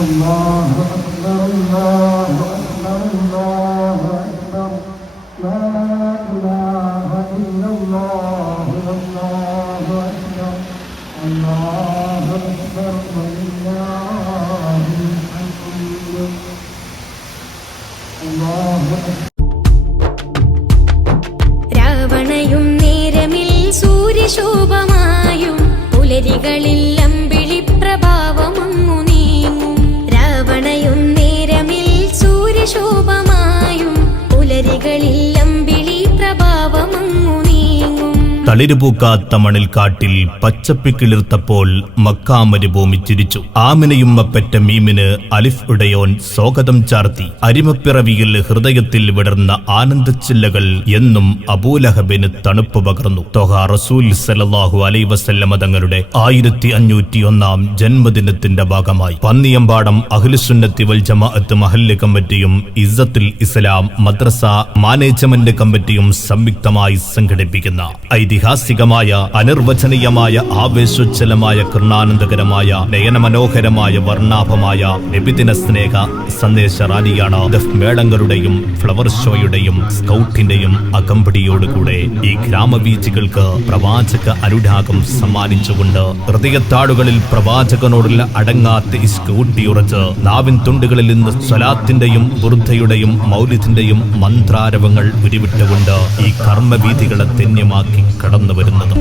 الله أكبر الله أكبر الله أكبر لا إله إلا الله الله أكبر الله أكبر ولله الحمد الله أكبر. രാവണയും നേരമിൽ സൂര്യശോഭമായും പുലരികളിൽ അമ്പിളി പ്രഭാവമങ്ങു നീങ്ങും. രാവണയും നേരമിൽ സൂര്യശോഭമായും പുലരികളിൽ അമ്പിളി പ്രഭാവമങ്ങു നീങ്ങും. തളിരുപൂക്കാത്ത മണിൽക്കാട്ടിൽ പച്ചപ്പിക്കിളിർത്തപ്പോൾ മക്കാ മരുഭൂമി ചിരിച്ചു. ആമിനയും അപ്പറ്റ മീമിന് അലിഫ് ഉടയോൻ സ്വാഗതം ചാർത്തി. അരിമപ്പിറവിയിൽ ഹൃദയത്തിൽ വിടർന്ന ആനന്ദച്ചില്ലകൾ എന്നും അബൂലഹബിന് തണുപ്പ് പകർന്നു. ത്വഹ റസൂൽ സല്ലല്ലാഹു അലൈഹി വസല്ലമ തങ്ങളുടെ 1501 ജന്മദിനത്തിന്റെ ഭാഗമായി പന്നിയമ്പാടം അഹ്ലുസുന്നത്തി വൽ ജമാഅത്ത് മഹല്ല് കമ്മിറ്റിയും ഇസ്സത്തുൽ ഇസ്ലാം മദ്രസ മാനേജ്മെന്റ് കമ്മിറ്റിയും സംയുക്തമായി സംഘടിപ്പിക്കുന്ന ഐതിഹാസികമായ അനിർവചനീയമായ ആവേശോജ്ജലമായ കർണാനന്ദകരമായ നയനമനോഹരമായ വർണ്ണാഭമായ നബിദിന സ്നേഹ സന്ദേശ റാലിയാണ് ദഫ് മേളങ്ങളുടെയും ഫ്ലവർ ഷോയുടെയും സ്കൗട്ടിന്റെയും അകമ്പടിയോടുകൂടെ ഈ ഗ്രാമവീഥികൾക്ക് പ്രവാചക അനുരാഗം സമ്മാനിച്ചുകൊണ്ട് ഹൃദയത്താടുകളിൽ പ്രവാചകനോടുള്ള അടങ്ങാത്ത ഈ സ്കൂട്ടിയുറച്ച് നാവിൻ തുണ്ടുകളിൽ നിന്ന് സ്വലാത്തിന്റെയും ബുർദയുടെയും മൗലിദിന്റെയും മന്ത്രാരവങ്ങൾ ഉരുവിട്ടുകൊണ്ട് ഈ കർമ്മവീഥികളെ ധന്യമാക്കി കടന്നു വരുന്നത്.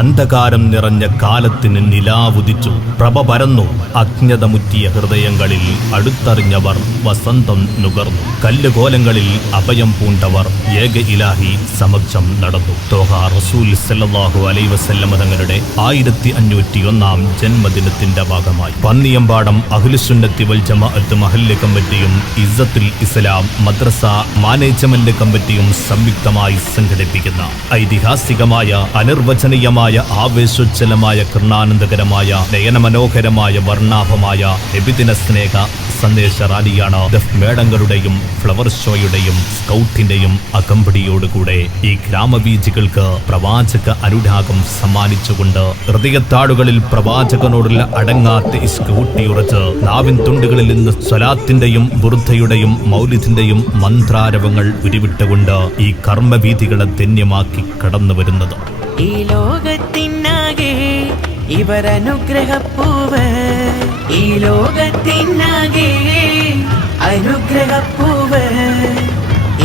അന്ധകാരം നിറഞ്ഞ കാലത്തിന് നിലാവുദിച്ചു. പ്രഭ പരന്നു. അജ്ഞതമുറ്റിയ ഹൃദയങ്ങളിൽ അടുത്തറിഞ്ഞവർ വസന്തം നുകർന്നു. കല്ലുകോലങ്ങളിൽ അഭയം പൂണ്ടവർ ഏക ഇലാഹി സമക്ഷം നടന്നു. ത്വഹ റസൂൽ സല്ലല്ലാഹു അലൈഹി വസല്ലമ തങ്ങളുടെ 1501 ജന്മദിനത്തിന്റെ ഭാഗമായി പന്നിയമ്പാടം അഹ്ലുസുന്നത്തി വൽ ജമാഅത്ത് മഹല്ല് കമ്മിറ്റിയും ഇസ്സത്തുൽ ഇസ്ലാം മദ്രസ മാനേജ്മെന്റ് കമ്മിറ്റിയും സംയുക്തമായി സംഘടിപ്പിക്കുന്ന ഐതിഹാസികമായ അനിർവചനീയമായ ആവേശോജ്ജലമായ കർണാനന്ദകരമായ നയനമനോഹരമായ വർണ്ണാഭമായ നബിദിന സ്നേഹ സന്ദേശ റാലിയാണ് ദഫ് മേളങ്ങളുടെയും ഫ്ലവർ ഷോയുടെയും സ്കൗട്ടിന്റെയും അകമ്പടിയോടുകൂടെ ഈ ഗ്രാമവീഥികൾക്ക് പ്രവാചക അനുരാഗം സമ്മാനിച്ചുകൊണ്ട് ഹൃദയത്താടുകളിൽ പ്രവാചകനോടുള്ള അടങ്ങാത്ത ഈ സ്കൂട്ടിയുറച്ച് നാവിൻ തുണ്ടുകളിൽ നിന്ന് സ്വലാത്തിന്റെയും ബുർദയുടെയും മൗലിദിന്റെയും മന്ത്രാരവങ്ങൾ ഉരുവിട്ടുകൊണ്ട് ഈ കർമ്മവീഥികളെ ധന്യമാക്കി കടന്നു വരുന്നത്. ഈ ലോകത്തിനാകെ ഇവരനുഗ്രഹപ്പൂവ്, ഈ ലോകത്തിനാകെ അനുഗ്രഹപ്പൂവ്,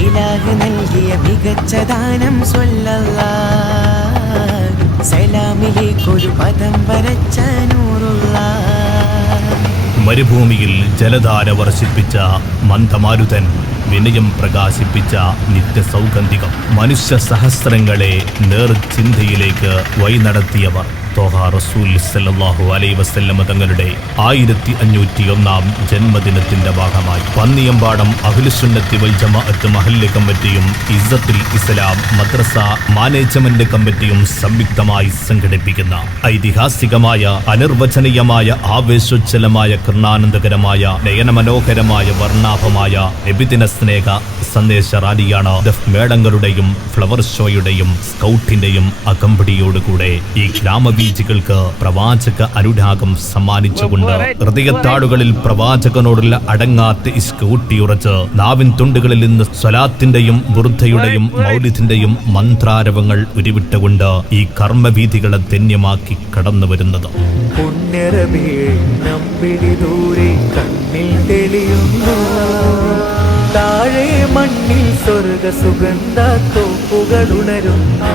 ഇലാഹ് നൽകിയ മികച്ച ദാനം സ്വല്ലല്ലാഹ്, സലാമിലേക്കൊരു പദം വരച്ച നൂറുല്ലാഹ്. മരുഭൂമിയിൽ ജലധാര വർഷിപ്പിച്ച മന്ദമാരുതൻ, വിനയം പ്രകാശിപ്പിച്ച നിത്യസൗഗന്ധികം, മനുഷ്യ സഹസ്രങ്ങളെ നേർചിന്തയിലേക്ക് വഴി നടത്തിയവർ ത്വഹ റസൂൽ സല്ലല്ലാഹു അലൈഹി വസല്ലമ തങ്ങളുടെ 1501 ജന്മദിനത്തിന്റെ ഭാഗമായി പന്നിയമ്പാടം അഹ്ലുസുന്നത്തി വൽ ജമാഅത്ത് മഹല്ല് കമ്മിറ്റിയും ഇസ്സത്തുൽ ഇസ്ലാം മദ്രസ മാനേജ്മെന്റ് കമ്മിറ്റിയും സംയുക്തമായി സംഘടിപ്പിക്കുന്ന ഐതിഹാസികമായ അനിർവചനീയമായ ആവേശോജ്ജലമായ കർണാനന്ദകരമായ നയനമനോഹരമായ വർണ്ണാഭമായ നബിദിന സ്നേഹ സന്ദേശ റാലിയാണ് ദഫ് മേളങ്ങളുടെയും ഫ്ലവർ ഷോയുടെയും സ്കൗട്ടിന്റെയും അകമ്പടിയോടുകൂടെ ഈ ഗ്രാമവീഥികൾക്ക് പ്രവാചക അനുരാഗം സമ്മാനിച്ചുകൊണ്ട് ഹൃദയത്താടുകളിൽ പ്രവാചകനോടുള്ള അടങ്ങാത്ത ഈ സ്കൂട്ടിയുറച്ച് നാവിൻ തുണ്ടുകളിൽ നിന്ന് സ്വലാത്തിന്റെയും ബുർദയുടെയും മൗലിദിന്റെയും മന്ത്രാരവങ്ങൾ ഉരുവിട്ടുകൊണ്ട് ഈ കർമ്മവീഥികളെ ധന്യമാക്കി കടന്നു വരുന്നത്. താഴെ മണ്ണിൽ സ്വർഗ സുഗന്ധ തോപ്പുകളുണരുന്നു.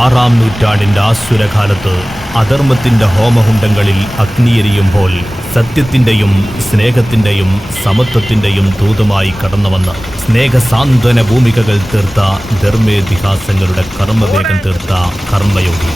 ആറാം നൂറ്റാണ്ടിന്റെ ആസുരകാലത്ത് അധർമ്മത്തിന്റെ ഹോമകുണ്ഡങ്ങളിൽ അഗ്നിയെരിയുമ്പോൾ സത്യത്തിന്റെയും സ്നേഹത്തിന്റെയും സമത്വത്തിന്റെയും ദൂതമായി കടന്നുവന്ന് സ്നേഹസാന്ത്വന ഭൂമികകൾ തീർത്ത ധർമ്മേതിഹാസങ്ങളുടെ കർമ്മവേഗം തീർത്ത കർമ്മയോഗി.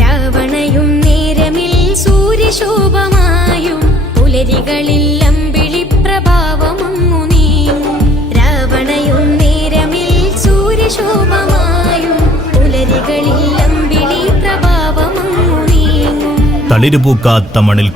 രാവണയും നേരമിൽ സൂര്യശോഭമായും പുലരികളിൽ അമ്പിളി പ്രഭാവമങ്ങു നീങ്ങും. രാവണയും നേരമിൽ സൂര്യശോഭമായും പുലരികളിൽ അമ്പിളി പ്രഭാവമങ്ങു നീങ്ങും. തളിരുപൂക്കാത്ത മണിൽ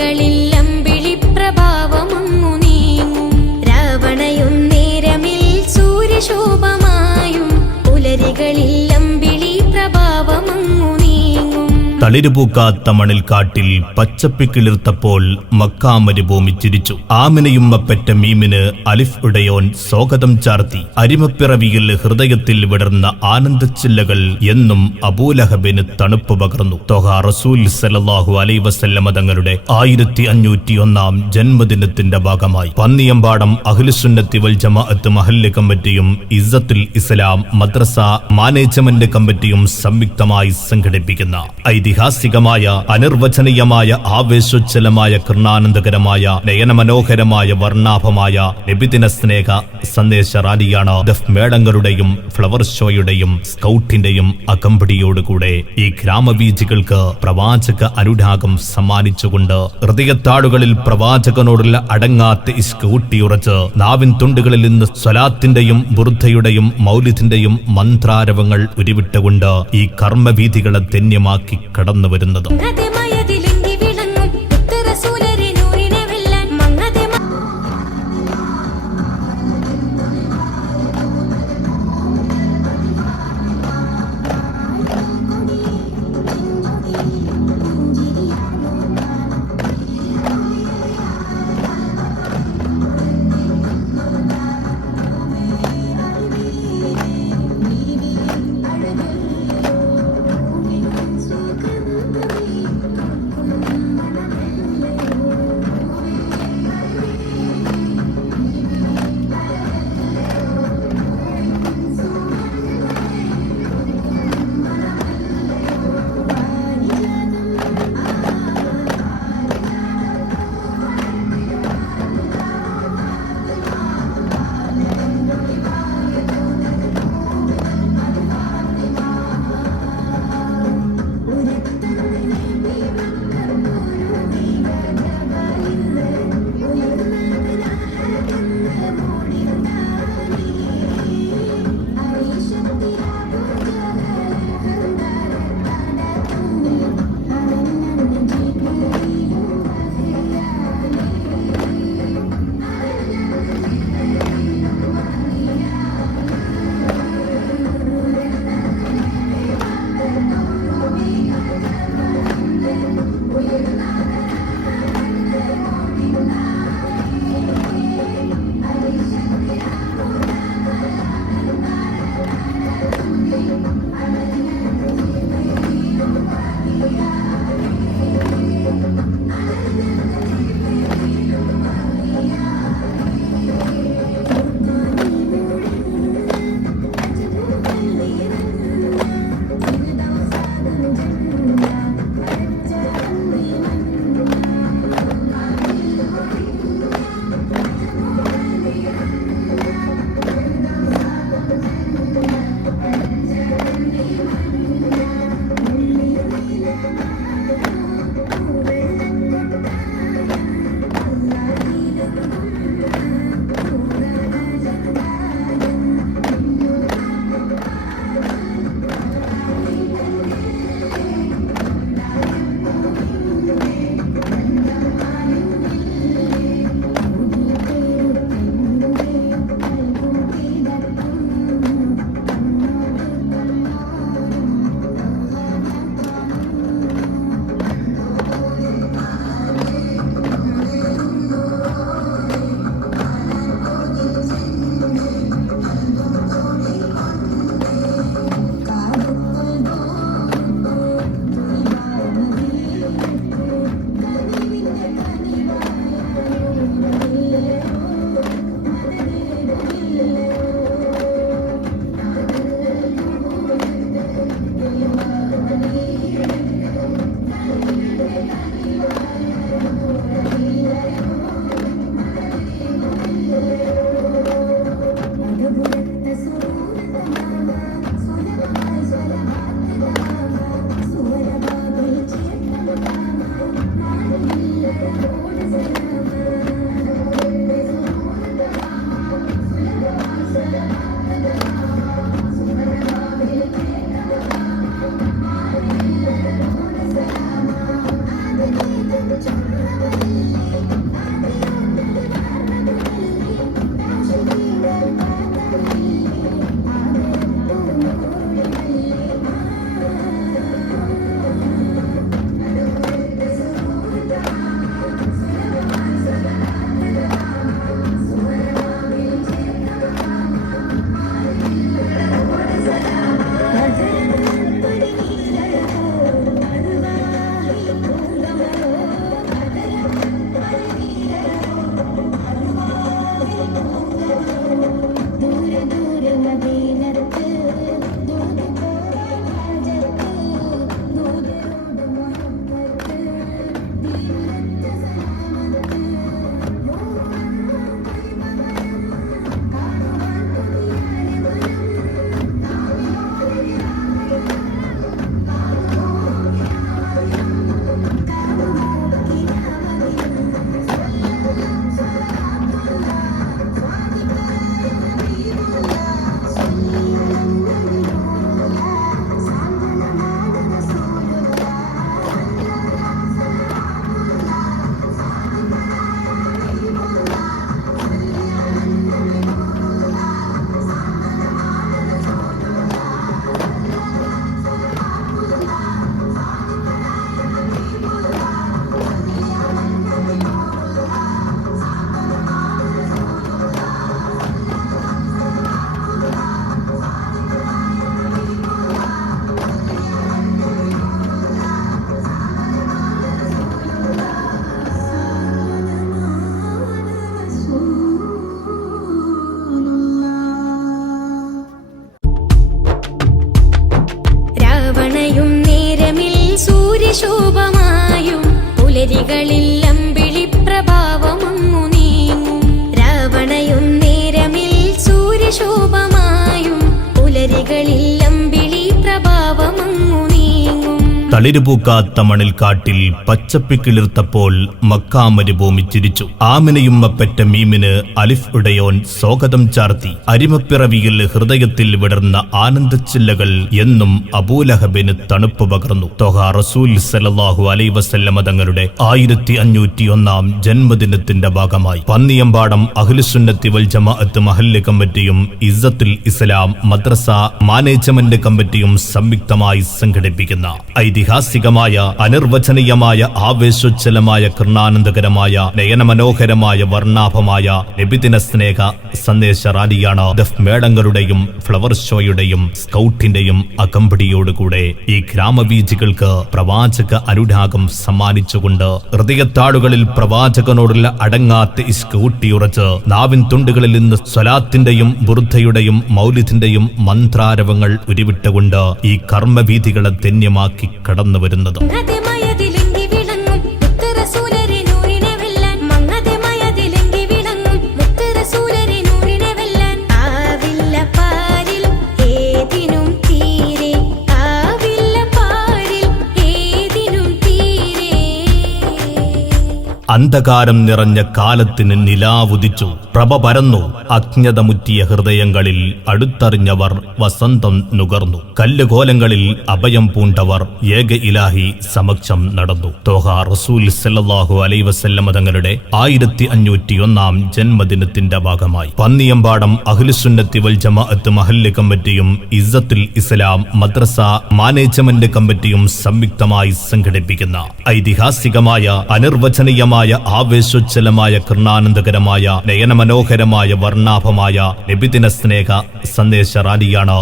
പുലരികളിൽ അമ്പിളി പ്രഭാവമങ്ങു നീങ്ങും രാവണയും നേരമിൽ സൂര്യശോഭമായും പുലരികളിൽ അമ്പിളി പ്രഭാവമങ്ങു നീങ്ങും തളിരുപൂക്കാത്ത മണിൽക്കാട്ടിൽ പച്ചപ്പിക്കിളിർത്തപ്പോൾ മക്കാ മരുഭൂമി ചിരിച്ചു. ആമിനയുമ്മ പെറ്റ മീമിന് അലിഫ് ഉടയോൻ സ്വാഗതം ചാർത്തി. അരിമപ്പിറവിയിൽ ഹൃദയത്തിൽ വിടർന്ന ആനന്ദച്ചില്ലകൾ എന്നും അബൂലഹബിന് തണുപ്പ് പകർന്നു. ത്വഹ റസൂൽ സല്ലല്ലാഹു അലൈഹി വസല്ലമ തങ്ങളുടെ 1501 ജന്മദിനത്തിന്റെ ഭാഗമായി പന്നിയമ്പാടം അഹ്ലുസുന്നത്തി വൽ ജമാഅത്ത് മഹല്ല് കമ്മിറ്റിയും ഇസ്സത്തുൽ ഇസ്ലാം മദ്രസ മാനേജ്മെന്റ് കമ്മിറ്റിയും സംയുക്തമായി സംഘടിപ്പിക്കുന്ന ഐതിഹാസികമായ അനിർവചനീയമായ ആവേശോജ്ജലമായ കർണാനന്ദകരമായ നയനമനോഹരമായ വർണ്ണാഭമായ നബിദിന സ്നേഹ സന്ദേശ റാലിയാണ് ദഫ് മേളങ്ങളുടെയും ഫ്ലവർ ഷോയുടെയും സ്കൗട്ടിന്റെയും അകമ്പടിയോടുകൂടെ ഈ ഗ്രാമവീഥികൾക്ക് പ്രവാചക അനുരാഗം സമ്മാനിച്ചുകൊണ്ട് ഹൃദയത്താടുകളിൽ പ്രവാചകനോടുള്ള അടങ്ങാത്ത ഇഷ്ക് ഊട്ടിയുറച്ച് നാവിൻ തുണ്ടുകളിൽ നിന്ന് സ്വലാത്തിന്റെയും ബുർദയുടെയും മൗലിദിന്റെയും മന്ത്രാരവങ്ങൾ ഉരുവിട്ടുകൊണ്ട് ഈ കർമ്മവീഥികളെ ധന്യമാക്കി കടന്നു വരുന്നത്. സൂര്യശോഭമായും പുലരികളിൽ അമ്പിളി പ്രഭാവമങ്ങു നീങ്ങും. രാവണയും നേരമിൽ സൂര്യശോഭമായും പുലരികളിൽ അമ്പിളി പ്രഭാവമങ്ങു നീങ്ങും. തളിരുപൂക്കാത്ത മണിൽക്കാട്ടിൽ പച്ചപ്പിക്കിളിർത്തപ്പോൾ മക്കാ മരുഭൂമി ചിരിച്ചു. ആമിനയുമ്മപ്പറ്റ മീമിന് അലിഫ് ഉടയോൻ സ്വാഗതം ചാർത്തി. അരിമപ്പിറവിയിൽ ഹൃദയത്തിൽ വിടർന്ന ആനന്ദച്ചില്ലകൾ എന്നും അബൂലഹബിന് തണുപ്പ് പകർന്നു. ത്വഹ റസൂൽ സല്ലല്ലാഹു അലൈഹി വസല്ലമ തങ്ങളുടെ 1501 ജന്മദിനത്തിന്റെ ഭാഗമായി പന്നിയമ്പാടം അഹ്ലുസുന്നത്തി വൽ ജമാഅത്ത് മഹല്ല് കമ്മിറ്റിയും ഇസ്സത്തുൽ ഇസ്ലാം മദ്രസ മാനേജ്മെന്റ് കമ്മിറ്റിയും സംയുക്തമായി സംഘടിപ്പിക്കുന്ന ഐതിഹാസികമായ അനിർവചനീയമായ ആവേശോജ്ജലമായ കർണാനന്ദകരമായ നയനമനോഹരമായ വർണ്ണാഭമായ നബിദിന സ്നേഹ സന്ദേശ റാലിയാണ് ദഫ് മേളങ്ങളുടെയും ഫ്ലവർ ഷോയുടെയും സ്കൗട്ടിന്റെയും അകമ്പടിയോടുകൂടെ ഈ ഗ്രാമവീഥികൾക്ക് പ്രവാചക അനുരാഗം സമ്മാനിച്ചുകൊണ്ട് ഹൃദയത്താളുകളിൽ പ്രവാചകനോടുള്ള അടങ്ങാത്ത ഇഷ്കൂട്ടിയുറച്ച് നാവിൻ തുണ്ടുകളിൽ നിന്ന് സ്വലാത്തിന്റെയും ബുർദയുടെയും മൗലിദിന്റെയും മന്ത്രാരവങ്ങൾ ഉരുവിട്ടുകൊണ്ട് ഈ കർമ്മവീഥികളെ ധന്യമാക്കി കടന്നു വരുന്നത്. അന്ധകാരം നിറഞ്ഞ കാലത്തിന് നിലാവുദിച്ചു. പ്രഭ പരന്നു. അജ്ഞതമുറ്റിയ ഹൃദയങ്ങളിൽ അടുത്തറിഞ്ഞവർ വസന്തം നുകർന്നു. കല്ലുകോലങ്ങളിൽ അഭയം പൂണ്ടവർ ഏക ഇലാഹി സമക്ഷം നടന്നു. ത്വഹ റസൂൽ സല്ലല്ലാഹു അലൈഹി വസല്ലമ തങ്ങളുടെ 1501 ജന്മദിനത്തിന്റെ ഭാഗമായി പന്നിയമ്പാടം അഹ്ലുസുന്നത്തി വൽ ജമാഅത്ത് മഹല്ല് കമ്മിറ്റിയും ഇസ്സത്തുൽ ഇസ്ലാം മദ്രസ മാനേജ്മെന്റ് കമ്മിറ്റിയും സംയുക്തമായി സംഘടിപ്പിക്കുന്ന ഐതിഹാസികമായ അനിർവചനീയമായ ആവേശോജ്ജലമായ കർണാനന്ദകരമായ നയനമനോഹരമായ വർണ്ണാഭമായ നബിദിന സ്നേഹ സന്ദേശ റാലിയാണ്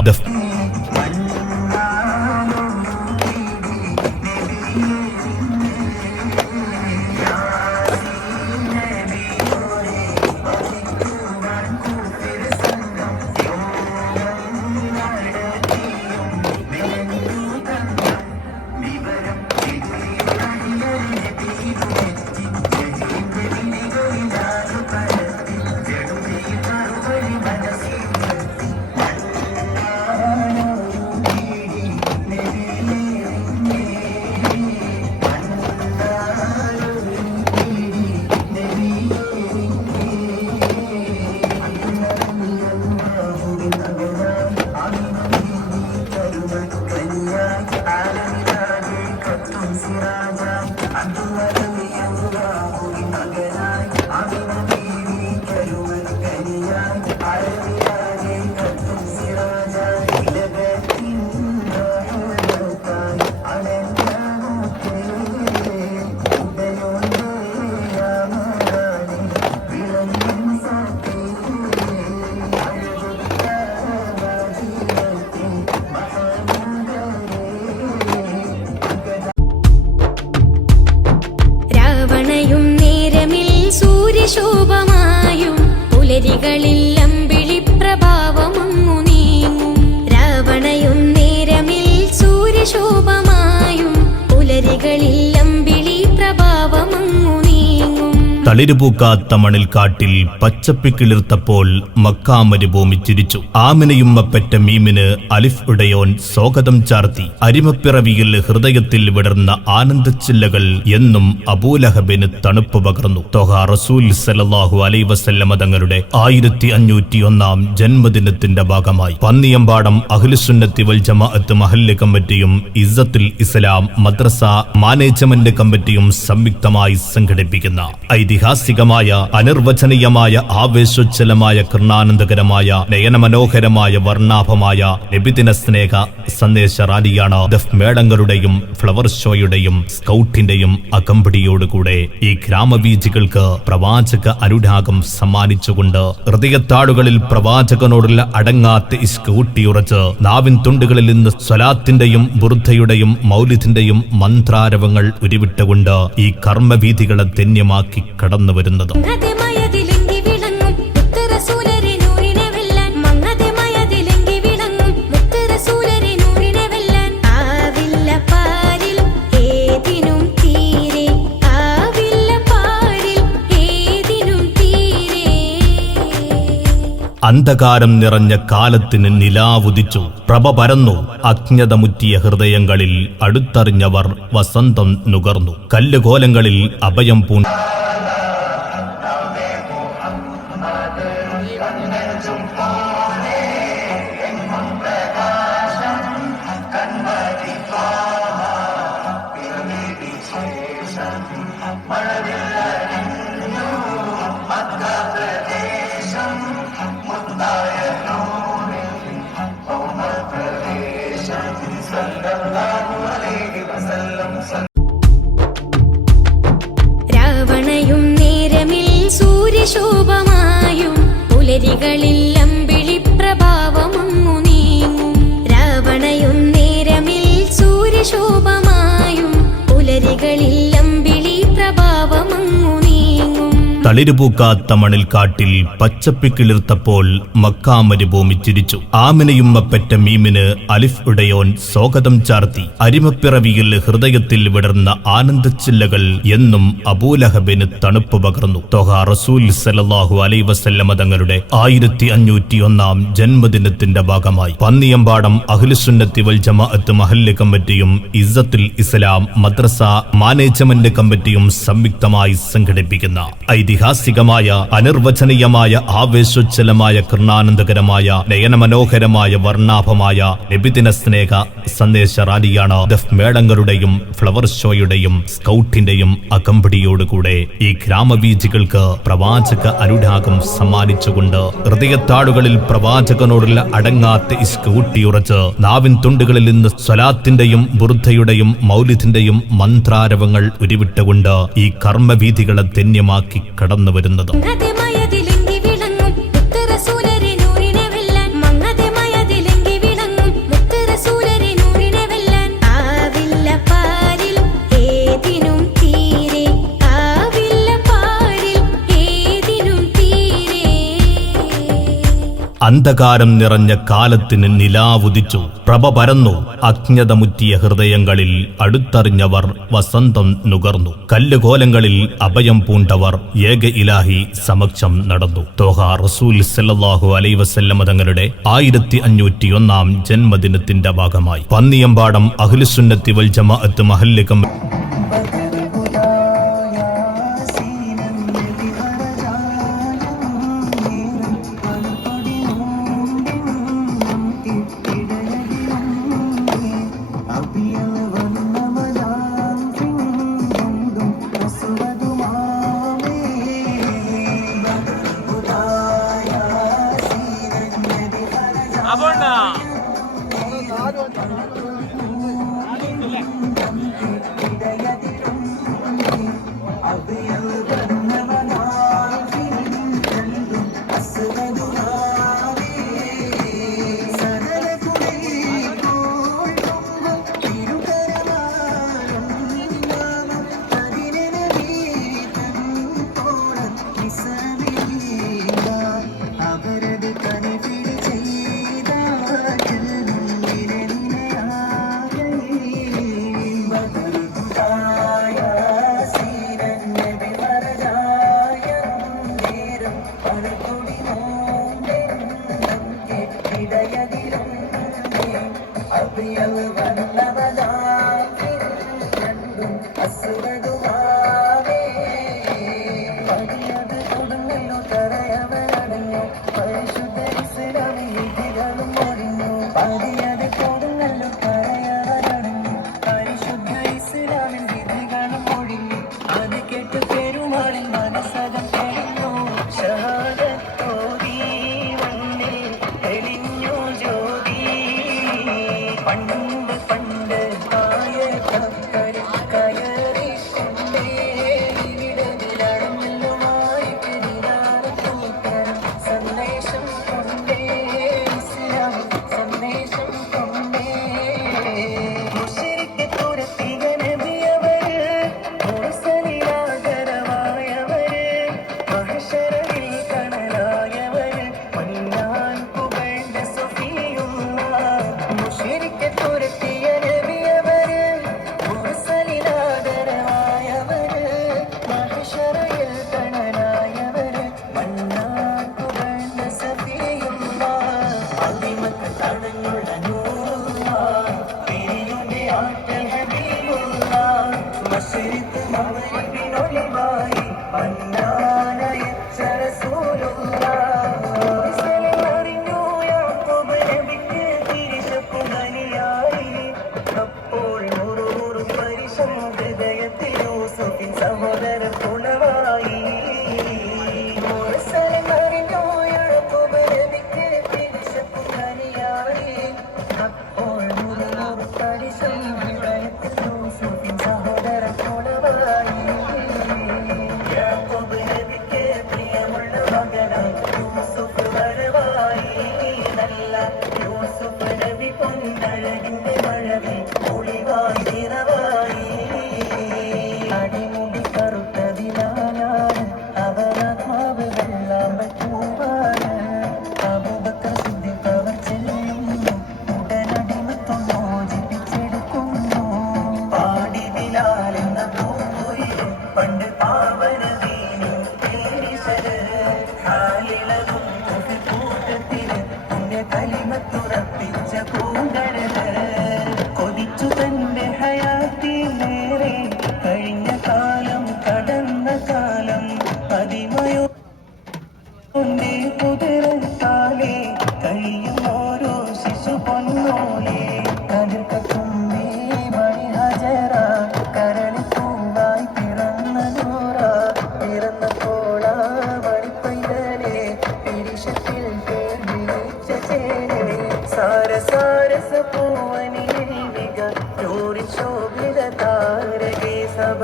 സൂര്യശോഭമായും പുലരികളിൽ അമ്പിളി പ്രഭാവമങ്ങു നീങ്ങും. രാവണയും നേരമിൽ സൂര്യശോഭമായും പുലരികളിൽ അമ്പിളി പ്രഭാവമങ്ങു നീങ്ങും. തളിരുപൂക്കാത്ത മണിൽക്കാട്ടിൽ പച്ചപ്പിക്കിളിർത്തപ്പോൾ മക്കാ മരുഭൂമി ചിരിച്ചു. ആമിനയുമ്മപ്പറ്റ മീമിന് അലിഫ് ഉടയോൻ സ്വാഗതം ചാർത്തി. അരിമപ്പിറവിയിൽ ഹൃദയത്തിൽ വിടർന്ന ആനന്ദച്ചില്ലകൾ എന്നും അബൂലഹബിന് തണുപ്പ് പകർന്നു. ത്വഹ റസൂൽ സല്ലല്ലാഹു അലൈഹി വസല്ലമ തങ്ങളുടെ 1501 ജന്മദിനത്തിന്റെ ഭാഗമായി പന്നിയമ്പാടം അഹ്ലുസുന്നത്തി വൽ ജമാഅത്ത് മഹല്ല് കമ്മിറ്റിയും ഇസ്സത്തുൽ ഇസ്ലാം മദ്രസ മാനേജ്മെന്റ് കമ്മിറ്റിയും സംയുക്തമായി സംഘടിപ്പിക്കുന്ന ഐതിഹാസികമായ അനിർവചനീയമായ ആവേശോജ്ജലമായ കർണാനന്ദകരമായ നയനമനോഹരമായ വർണ്ണാഭമായ നബിദിന സ്നേഹ സന്ദേശ റാലിയാണ് ദഫ് മേളങ്ങളുടെയും ഫ്ലവർ ഷോയുടെയും സ്കൗട്ടിന്റെയും അകമ്പടിയോടുകൂടെ ഈ ഗ്രാമവീഥികൾക്ക് പ്രവാചക അനുരാഗം സമ്മാനിച്ചുകൊണ്ട് ഹൃദയത്താളുകളിൽ പ്രവാചകനോടുള്ള അടങ്ങാത്ത ഇഷ്കൂട്ടിയുറച്ച് നാവിൻ തുണ്ടുകളിൽ നിന്ന് സ്വലാത്തിന്റെയും ബുർദയുടെയും മൗലിദിന്റെയും മന്ത്രാരവങ്ങൾ ഉരുവിട്ടുകൊണ്ട് ഈ കർമ്മവീഥികളെ ധന്യമാക്കി കടന്നു വരുന്നത്. ഏതി അന്ധകാരം നിറഞ്ഞ കാലത്തിന് നിലാവുദിച്ചു, പ്രഭ പരന്നു. അജ്ഞതമുറ്റിയ ഹൃദയങ്ങളിൽ അടുത്തറിഞ്ഞവർ വസന്തം നുകർന്നു. കല്ലുകോലങ്ങളിൽ അഭയം പൂണ്ടു. രാവണയും നേരമിൽ സൂര്യശോഭമായും പുലരികളിൽ അമ്പിളി പ്രഭാവമങ്ങു നീങ്ങും. രാവണയും നേരമിൽ സൂര്യശോഭമായും പുലരികളിൽ അമ്പിളി പ്രഭാവമങ്ങു നീങ്ങും. തളിരുപൂക്കാത്ത മണിൽക്കാട്ടിൽ പച്ചപ്പിക്കിളിർത്തപ്പോൾ മക്കാ മരുഭൂമി ചിരിച്ചു. ആമിനയുമ്മപ്പറ്റ മീമിന് അലിഫ് ഉടയോൻ സ്വാഗതം ചാർത്തി. അരിമപ്പിറവിയിൽ ഹൃദയത്തിൽ വിടർന്ന ആനന്ദച്ചില്ലകൾ എന്നും അബൂലഹബിന് തണുപ്പ് പകർന്നു. ത്വഹ റസൂൽ സല്ലല്ലാഹു അലൈഹി വസല്ലമ തങ്ങളുടെ 1501 ജന്മദിനത്തിന്റെ ഭാഗമായി പന്നിയമ്പാടം അഹ്ലുസുന്നത്തി വൽ ജമാഅത്ത് മഹല്ല് കമ്മിറ്റിയും ഇസ്സത്തുൽ ഇസ്ലാം മദ്രസ മാനേജ്മെന്റ് കമ്മിറ്റിയും സംയുക്തമായി സംഘടിപ്പിക്കുന്ന ഐതിഹാസികമായ അനിർവചനീയമായ ആവേശോജ്ജലമായ കർണാനന്ദകരമായ നയനമനോഹരമായ വർണ്ണാഭമായ നബിദിന സ്നേഹ സന്ദേശ റാലിയാണ് ദഫ് മേളങ്ങളുടെയും ഫ്ലവർ ഷോയുടെയും സ്കൗട്ടിന്റെയും അകമ്പടിയോടുകൂടെ ഈ ഗ്രാമവീഥികൾക്ക് പ്രവാചക അനുരാഗം സമ്മാനിച്ചുകൊണ്ട് ഹൃദയത്താടുകളിൽ പ്രവാചകനോടുള്ള അടങ്ങാത്ത ഇഷ്ക് ഊട്ടിയുറച്ച് നാവിൻ തുണ്ടുകളിൽ നിന്ന് സ്വലാത്തിന്റെയും ബുർദയുടെയും മൗലിദിന്റെയും മന്ത്രാരവങ്ങൾ ഉരുവിട്ടുകൊണ്ട് ഈ കർമ്മവീഥികളെ ധന്യമാക്കി കടന്നു വരുന്നത്. അന്ധകാരം നിറഞ്ഞ കാലത്തിന് നിലാവുദിച്ചു, പ്രഭ പരന്നു. അജ്ഞതമുറ്റിയ ഹൃദയങ്ങളിൽ അടുത്തറിഞ്ഞവർ വസന്തം നുകർന്നു. കല്ലുകോലങ്ങളിൽ അഭയം പൂണ്ടവർ ഏക ഇലാഹി സമക്ഷം നടന്നു. ത്വഹ റസൂൽ സല്ലല്ലാഹു അലൈഹി വസല്ലമ തങ്ങളുടെ 1501 ജന്മദിനത്തിന്റെ ഭാഗമായി പന്നിയമ്പാടം അഹ്ലുസുന്നത്തി വൽ ജമാഅത്ത് മഹല്ല് കമ്മിറ്റി പണ്ട് പണ്ട് ആയ കയറി സന്തോഷം ഹൃദയത്തിൽ യൂസുഫിൻ സഹോദരൻ തുണവായി കൊതിച്ചു തന്റെ ഹയാത്തിലേറെ കഴിഞ്ഞ കാലം കടന്ന കാലം പതിമയോ കൊണ്ടേ കുതിരത്താലേ കഴിയും ഓരോ ശിശു പൊന്നോലെ കതിർക്കുമ്പേ മണി ഹജറ കരളി പൂവായി പിറന്ന നൂറ പിറന്ന കോള മണിപ്പൈതലെ പിരിശത്തിൽ പേർ വിളിച്ച ചേരെ സാരസാരസ പൂവനിൽ വിക നൂറി ശോഭിത താരകേ സഭ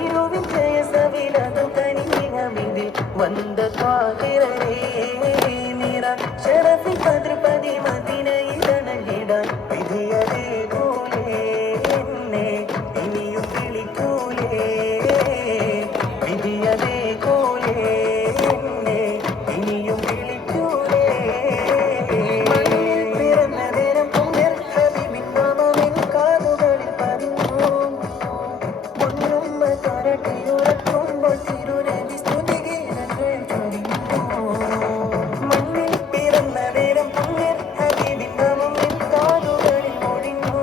ഇരുവിൻ ജയസവിലതു കനിമികമിതി വந்த ത്വാഹിരേ നിറ ശരഫി കദ്രപതി മദീനയിലണകിടാൻ വിധിയതേ പോലെ എന്നെ ഇനിയും വിളിക്കൂലേ വിധിയതേ പോലെ എന്നെ ഇനിയും വിളിക്കൂലേ മണ്ണിൽ പിറന്ന നേരം പുണ്യർ ഹബീബിൻ നാമമിൻ കാതുകളിൽ പതിഞ്ഞു പൊന്നുമ്മ തൊരട്ടിയുറക്കുമ്പോൾ തിരുനബി സ്തുതിഗീതങ്ങൾ ചൊരിഞ്ഞു മണ്ണിൽ പിറന്ന നേരം പുണ്യർ ഹബീബിൻ നാമമിൻ കാതുകളിൽ മൊഴിഞ്ഞു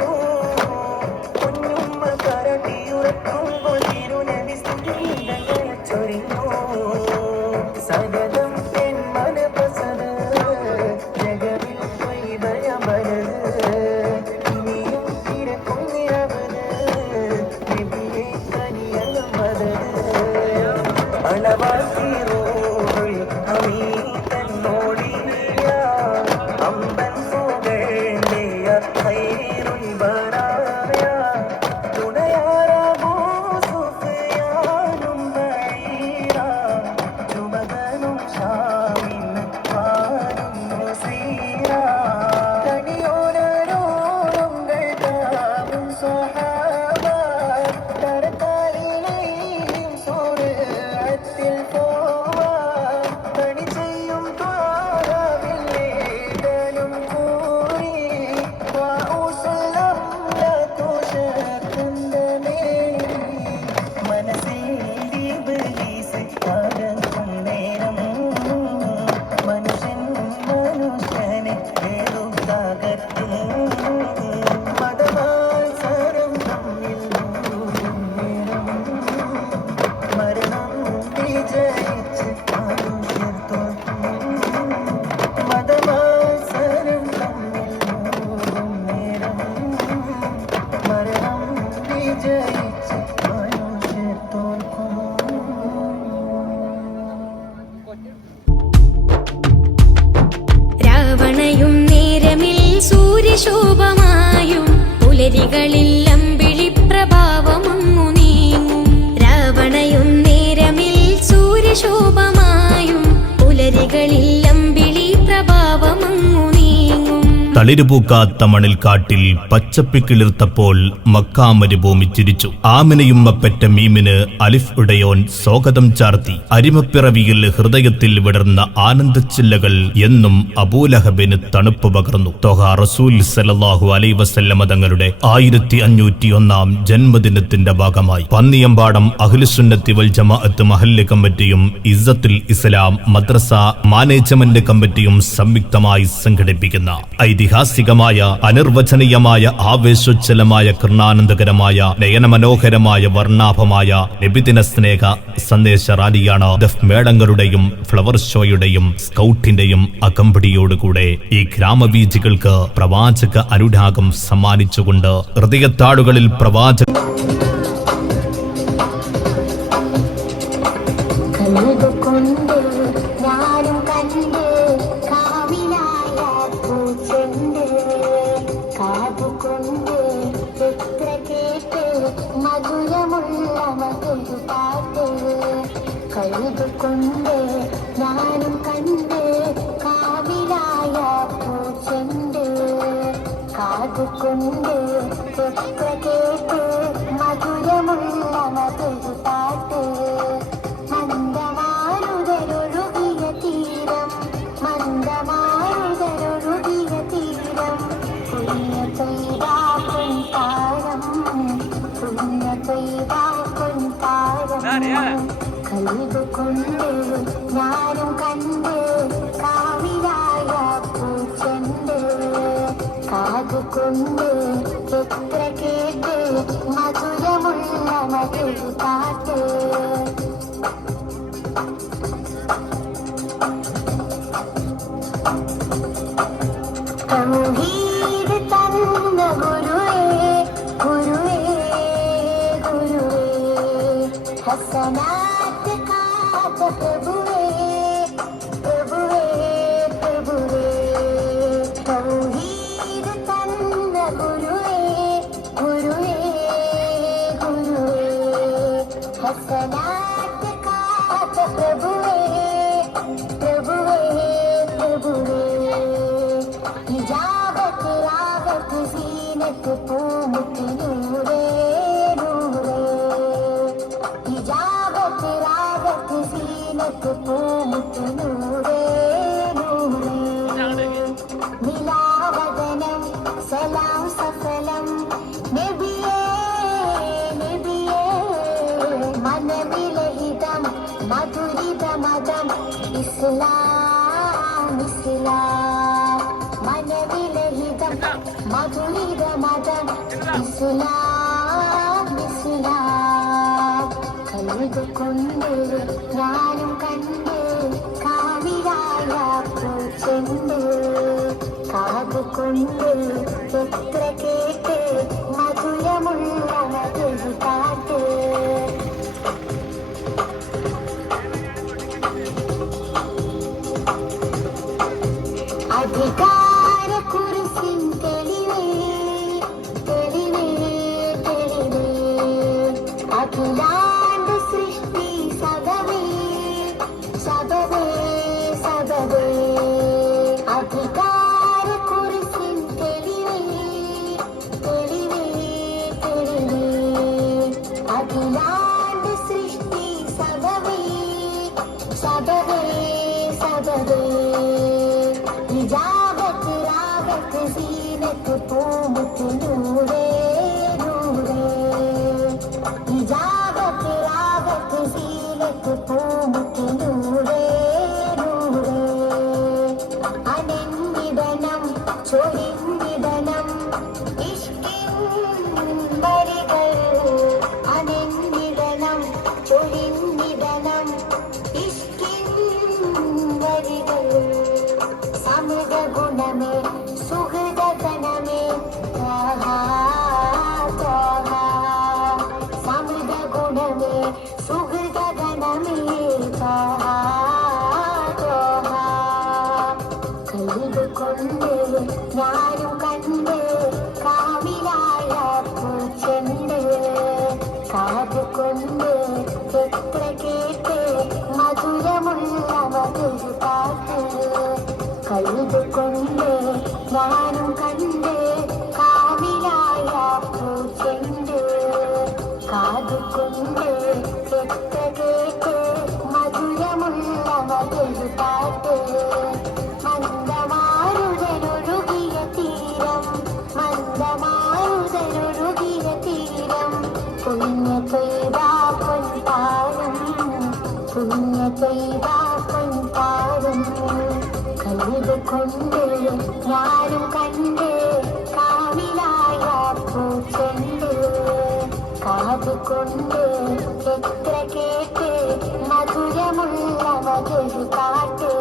പൊന്നുമ്മ തൊരട്ടിയുറക്കുമ്പോൾ തിരുനബി സ്തുതിഗീതങ്ങൾ ചൊരിഞ്ഞു സഗതം എൻ മനപസത് ജഗവിൽ വൈഭയമരത് ഇനിയും തിരക്കുഞ്ഞിരവത് വിധിയെ കനിയണം മതത് അണവാസി റൂഹുൽ അമീൻ തന്നോടിയ അമ്പൻ സുഗന്ധേയ ഖൈറുൽ ബറായ തുണയാറാബൂ സുഫിയാനും ബഈറ ചുമതനും ഷാമിൻ വാനും മുസീറ കണിയോരോരുങ്ങൾ കാവും സ്വഹാബ തരത്താലിലെയും സൂറത്തിൽ പോവാ പണി ചെയ്യും ത്വാഹവില്ലേതലും കൂറി വാഉസല്ലം ലതുശക്കുന്ന മേരി മനസ്സിൽ ഇബ്ലീസ് കടക്കും നേരം മനുഷ്യൻ മനുഷ്യനെ വേറുതകർത്തും മതമാത്സരം തമ്മിൽ മൂടും നേരം മരണം വിജയിച്ച് മനുഷ്യർ തോൽക്കും മതമാത്സരം തമ്മിൽ മൂടും നേരം മരണം വിജയിച്ച് മനുഷ്യർ തോൽക്കും. രാവണയും നേരമിൽ സൂര്യശോഭമായും പുലരികളിൽ അമ്പിളി പ്രഭാവമങ്ങു നീങ്ങും രാവണയും നേരമിൽ സൂര്യശോഭമായും പുലരികളിൽ അമ്പിളി പ്രഭാവമങ്ങു നീങ്ങും തളിരുപൂക്കാത്ത മണിൽക്കാട്ടിൽ പച്ചപ്പിക്കിളിർത്തപ്പോൾ മക്കാ മരുഭൂമി ചിരിച്ചു. ആമിനയും അപ്പറ്റ മീമിന് അലിഫ് ഉടയോൻ സ്വാഗതം ചാർത്തി. അരിമപ്പിറവിയിൽ ഹൃദയത്തിൽ വിടർന്ന ആനന്ദച്ചില്ലകൾ എന്നും അബൂലഹബിന് തണുപ്പ് പകർന്നു. ത്വഹ റസൂൽ സല്ലല്ലാഹു അലൈഹി വസല്ലമ തങ്ങളുടെ 1501 ജന്മദിനത്തിന്റെ ഭാഗമായി പന്നിയമ്പാടം അഹ്ലുസുന്നത്തി വൽ ജമാഅത്ത് മഹല്ല് കമ്മിറ്റിയും ഇസ്സത്തുൽ ഇസ്ലാം മദ്രസ മാനേജ്മെന്റ് കമ്മിറ്റിയും സംയുക്തമായി സംഘടിപ്പിക്കുന്ന ഐതിഹാസികമായ അനിർവചനീയമായ ആവേശോജ്ജലമായ കർണാനന്ദകരമായ നയനമനോഹരമായ വർണ്ണാഭമായ നബിദിന സ്നേഹ സന്ദേശ റാലിയാണ് ദഫ് മേളങ്ങളുടെയും ഫ്ലവർ ഷോയുടെയും സ്കൗട്ടിന്റെയും അകമ്പടിയോടുകൂടെ ഈ ഗ്രാമവീഥികൾക്ക് പ്രവാചക അനുരാഗം സമ്മാനിച്ചുകൊണ്ട് ഹൃദയത്താടുകളിൽ പ്രവാചക മധുരമുള്ള മധുരു പാട്ട് കഴുതുകൊണ്ട് ഞാനും കണ്ട് കാവിലായ പൂച്ചെണ്ട് കാതുകൊണ്ട് എത്ര കേട്ട് മധുരമുള്ള മധുരു പാട്ട് മന്ദമാരുതരൊഴുകിയ തീരം മന്ദമാരുതരൊഴുകിയ തീരം പുണ്യ കൊയ്താക്കും താരം പുണ്യ കൊയ്താക്കും താരം കഴുതുകൊണ്ട് ഞാനും കണ്ട് കാവിലായ പൂച്ചെണ്ട് കാതുകൊണ്ട് എത്ര കേട്ട് മധുരമുള്ള മധുരു പാട്ട് തൗഹീദ് തന്ന ഗുരുവേ ഗുരുവേ ഗുരുവേ ഹസനാത്ത് കാത്ത പ്രഭുവേ പ്രഭുവേ പ്രഭുവേ തൗഹീദ് തന്ന ഗുരുവേ ഗുരുവേ ഗുരുവേ ഹസനാത്ത് കാത്ത പ്രഭുവേ പ്രഭുവേ പ്രഭുവേ ഇജാബത്ത് രാഗത്ത് സീനത്ത് പൂമുക്ക് നൂറേ നൂറേ ഇജാബത്ത് രാഗത്ത് സീനത്ത് പൂമുക്ക് നൂറേ നൂറേ നിലാവദനം സലാം സഫലം നബിയേ നബിയേ മനവിലഹിതം മധുരിത മതം ഇസ്ലാം ഇസ്ലാം മനവിലഹിതം മധുരിത മതം ഇസ്ലാം ഇസ്ലാം കഴുതുകൊണ്ട് ഞാനും കണ്ട് കാവിലായ പൂച്ചെണ്ട് കാതുകൊണ്ട് എത്ര കേട്ട് മധുരമുള്ള മധുരു പാട്ട് അധികാര കുരിശിൻ തെളിവേ തെളിവേ തെളിവേ അഖിലാണ്ട സൃഷ്ടി സദവേ സദവേ സദവേ അധികാര കുരിശിൻ തെളിവേ തെളിവേ തെളിവേ അഖിലാണ്ട സൃഷ്ടി സദവേ സദവേ സദവേ ഇജാബത്ത് രാഗത്ത് സീനത്ത് പൂമുക്ക് നൂറേ നൂറേ ഇജാബത്ത് രാഗത്ത് സീനത്ത് പൂമുക്ക് നൂറേ നൂറേ അനന്വിടനം ചൊരിന്തിടനം ഇഷ്കിൻ വരികൾ അനന്വിടനം ചൊരിന്തിടനം ഇഷ്കിൻ വരികൾ സമൃദ്ധ ഗുണമേ സുഹൃദ ഗണമേ സമൃദ്ധ ഗുണമേ സുഹൃദ ഗണമേ കഴുതുകൊണ്ട് ഞാനും കണ്ട് കാവിലായ പൂച്ചെണ്ട് കാതുകൊണ്ട് എത്ര കേട്ട് മധുരമുള്ള മധുരു പാട്ട് കഴുതുകൊണ്ട് ഞാനും കണ്ട് കാവിലായ പൂച്ചെണ്ട് കാതുകൊണ്ട് എത്ര കേട്ട് മധുരമുള്ള മധുരു പാട്ട് മന്ദമാരുതരൊഴുകിയ തീരം മന്ദമാരുതരൊഴുകിയ തീരം പുണ്യ കൊയ്താ പൊൻപാരം പുണ്യ കൊയ്താ പൊൻപാരം കഴുതുകൊണ്ട് ഞാനും കണ്ട് കാവിലായ പൂച്ചെണ്ട് കാതുകൊണ്ട് എത്ര കേട്ട് മധുരമുള്ള മധുരു പാട്ട്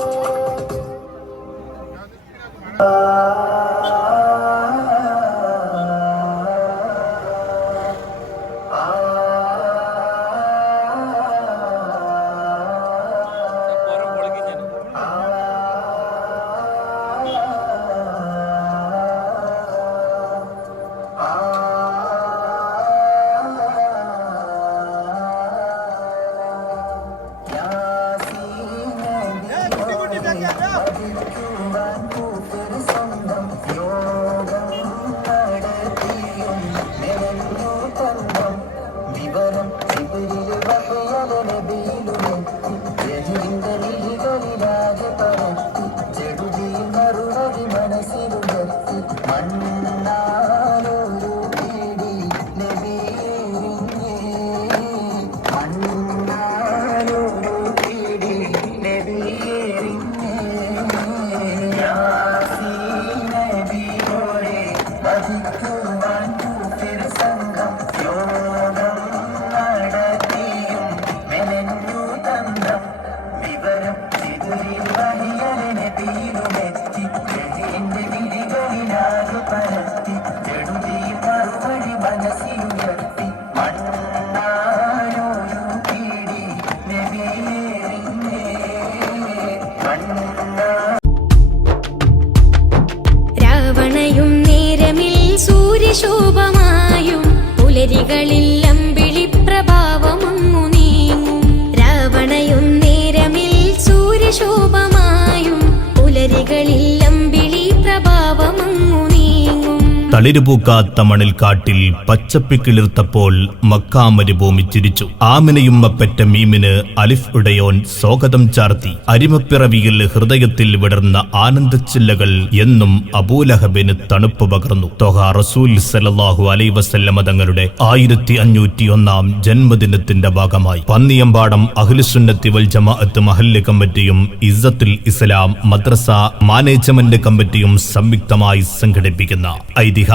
തളിരുപൂക്കാത്ത മണിൽക്കാട്ടിൽ പച്ചപ്പിക്കിളിർത്തപ്പോൾ മക്കാ മരുഭൂമി ചിരിച്ചു. ആമിനയും അപ്പറ്റ മീമിന് അലിഫ് ഉടയോൻ സ്വാഗതം ചാർത്തി. അരിമപ്പിറവിയിൽ ഹൃദയത്തിൽ വിടർന്ന ആനന്ദച്ചില്ലകൾ എന്നും അബൂലഹബിന് തണുപ്പ് പകർന്നു. ത്വഹ റസൂൽ സല്ലല്ലാഹു അലൈഹി വസല്ലമ തങ്ങളുടെ 1501 ജന്മദിനത്തിന്റെ ഭാഗമായി പന്നിയമ്പാടം അഹ്ലുസുന്നത്തി വൽ ജമാഅത്ത് മഹല്ല് കമ്മിറ്റിയും ഇസ്സത്തുൽ ഇസ്ലാം മദ്രസ മാനേജ്മെന്റ് കമ്മിറ്റിയും സംയുക്തമായി സംഘടിപ്പിക്കുന്ന ഐതിഹാസികമായ